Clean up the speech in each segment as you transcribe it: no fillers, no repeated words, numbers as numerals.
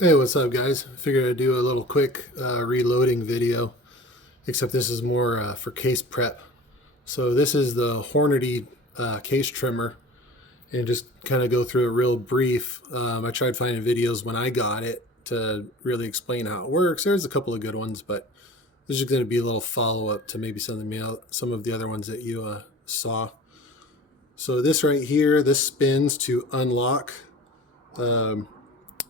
Hey, what's up, guys? Figured I'd do a little quick reloading video, except this is more for case prep. So this is the Hornady case trimmer, and just kind of go through it real brief. I tried finding videos when I got it to really explain how it works. There's a couple of good ones, but this is going to be a little follow-up to maybe some of the other ones that you saw. So this right here, this spins to unlock. Um,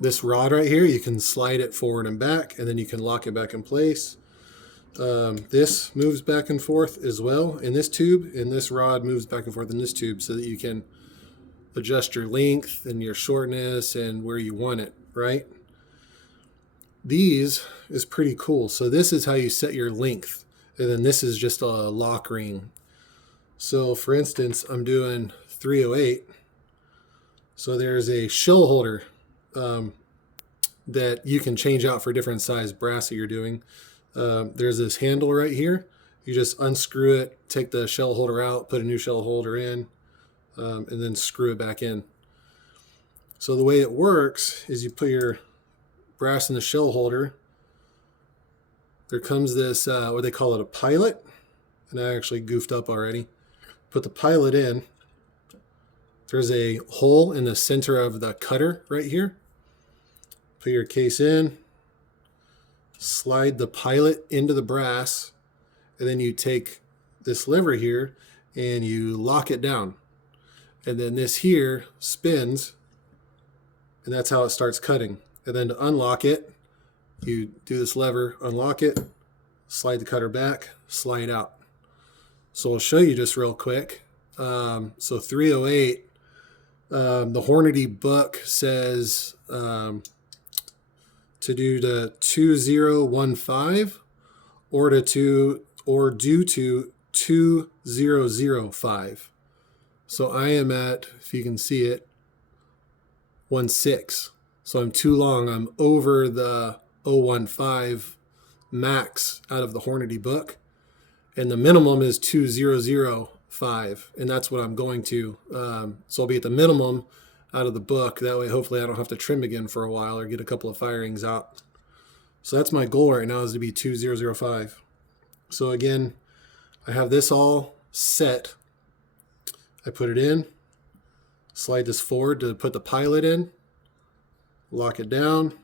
this rod right here, you can slide it forward and back, and then you can lock it back in place. This moves back and forth as well in this tube, and this rod moves back and forth in this tube so that you can adjust your length and your shortness and where you want it, right? These is pretty cool. So this is how you set your length, and then this is just a lock ring. So for instance, I'm doing 308. So there's a shell holder that you can change out for different size brass that you're doing. There's this handle right here. You just unscrew it, take the shell holder out, put a new shell holder in, and then screw it back in. So the way it works is you put your brass in the shell holder. There comes this, what they call it, a pilot. And I actually goofed up already. Put the pilot in. There's a hole in the center of the cutter right here. Put your case in, slide the pilot into the brass, and then you take this lever here and you lock it down. And then this here spins, and that's how it starts cutting. And then to unlock it, you do this lever, unlock it, slide the cutter back, slide out. So I'll show you just real quick. So 308, the Hornady book says to do the 2015 or due to 2005. So I am at, if you can see it, 16. So I'm too long. I'm over the 015 max out of the Hornady book, and the minimum is 2005, and that's what I'm going to. So I'll be at the minimum out of the book. That way, hopefully I don't have to trim again for a while or get a couple of firings out. So that's my goal right now, is to be 2005. So again, I have this all set. I put it in, slide this forward to put the pilot in, lock it down,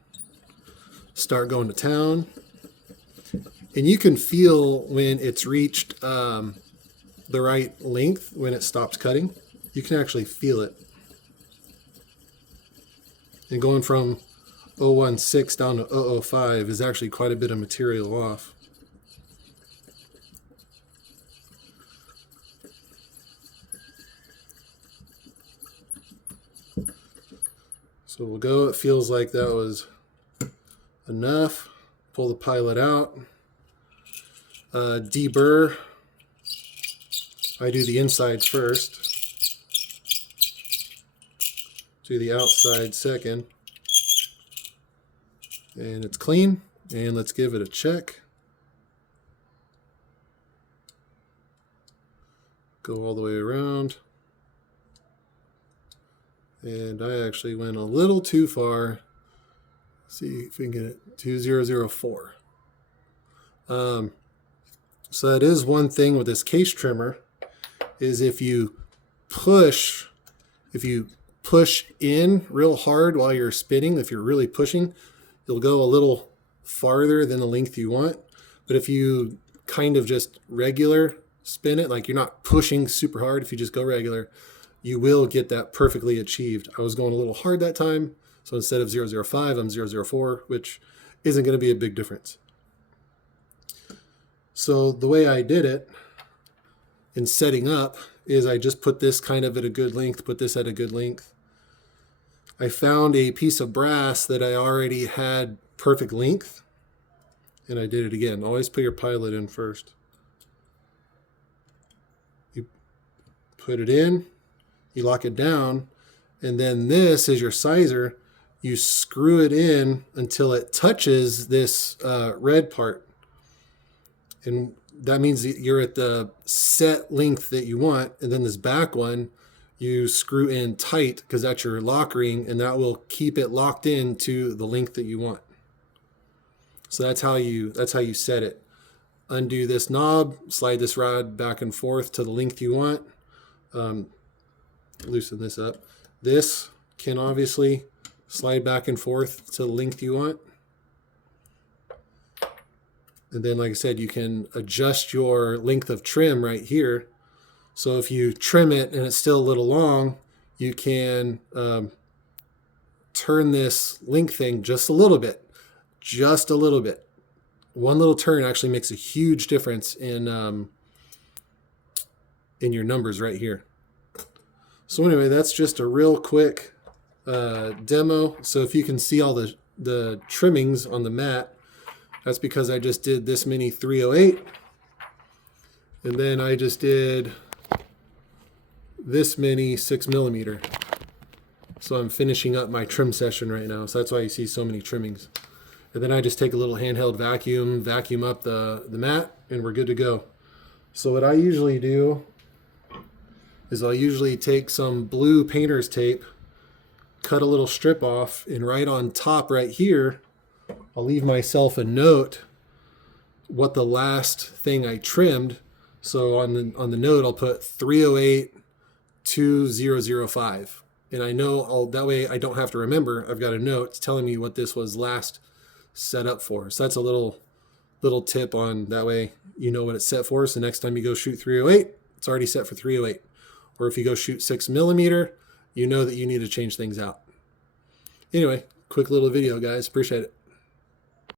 start going to town. And you can feel when it's reached the right length, when it stops cutting. You can actually feel it. And going from 016 down to 005 is actually quite a bit of material off. So we'll go. It feels like that was enough. Pull the pilot out. Deburr. I do the inside first. Do the outside second. And it's clean. And let's give it a check. Go all the way around. And I actually went a little too far. Let's see if we can get it. 2004. So that is one thing with this case trimmer, is if you push in real hard while you're spinning, if you're really pushing, you'll go a little farther than the length you want. But if you kind of just regular spin it, like you're not pushing super hard, if you just go regular, you will get that perfectly achieved. I was going a little hard that time, so instead of 005, I'm 004, which isn't going to be a big difference. So the way I did it in setting up is I just put this kind of at a good length, put this at a good length. I found a piece of brass that I already had perfect length, and I did it again. Always put your pilot in first. You put it in, you lock it down, and then this is your sizer. You screw it in until it touches this red part. And that means that you're at the set length that you want. And then this back one, you screw in tight because that's your lock ring, and that will keep it locked in to the length that you want. So that's how you set it. Undo this knob, slide this rod back and forth to the length you want. Loosen this up. This can obviously slide back and forth to the length you want. And then, like I said, you can adjust your length of trim right here. So if you trim it and it's still a little long, you can turn this length thing just a little bit. Just a little bit. One little turn actually makes a huge difference in your numbers right here. So anyway, that's just a real quick demo. So if you can see all the trimmings on the mat, that's because I just did this many 308, and then I just did this many 6mm. So I'm finishing up my trim session right now. So that's why you see so many trimmings. And then I just take a little handheld vacuum up the mat, and we're good to go. So what I usually do is I'll usually take some blue painter's tape, cut a little strip off, and right on top right here, I'll leave myself a note what the last thing I trimmed. So on the note, I'll put 308 2005. And I know that way I don't have to remember. I've got a note telling me what this was last set up for. So that's a little tip on that way you know what it's set for. So next time you go shoot 308, it's already set for 308. Or if you go shoot 6mm, you know that you need to change things out. Anyway, quick little video, guys. Appreciate it.